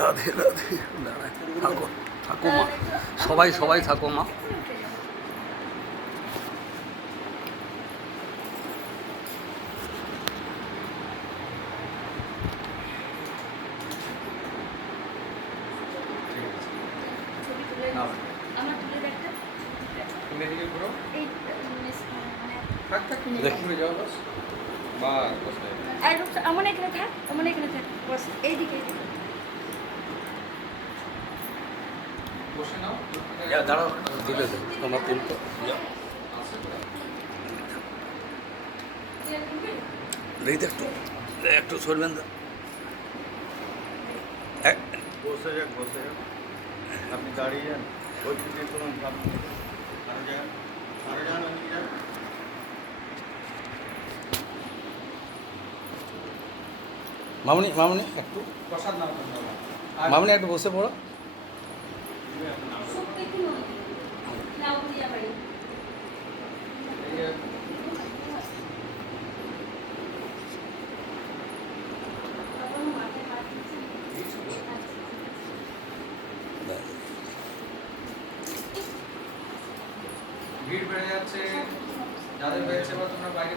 রাধে রাধে। থাকো থাকো মা। সবাই সবাই থাকো মা। আমার এখানে থাক, আমার এখানে থাক। বস, এইদিকে এইদিকে। দাঁড়াও দিলে তোমার দেখি তো একটু একটু সরবেন দা এক বসে যাক বসে যাক। আপনি দাঁড়িয়ে যান। ওই দিকে কোনো ভাব নেই। আরও যান। আরও যান ওইদিকে যান। মামনি মামনি একটু। মামনি একটু বসে পড়ো। ভিড় বেড়ে যাচ্ছে যাদের হয়েছে বা তোমরা বাইরে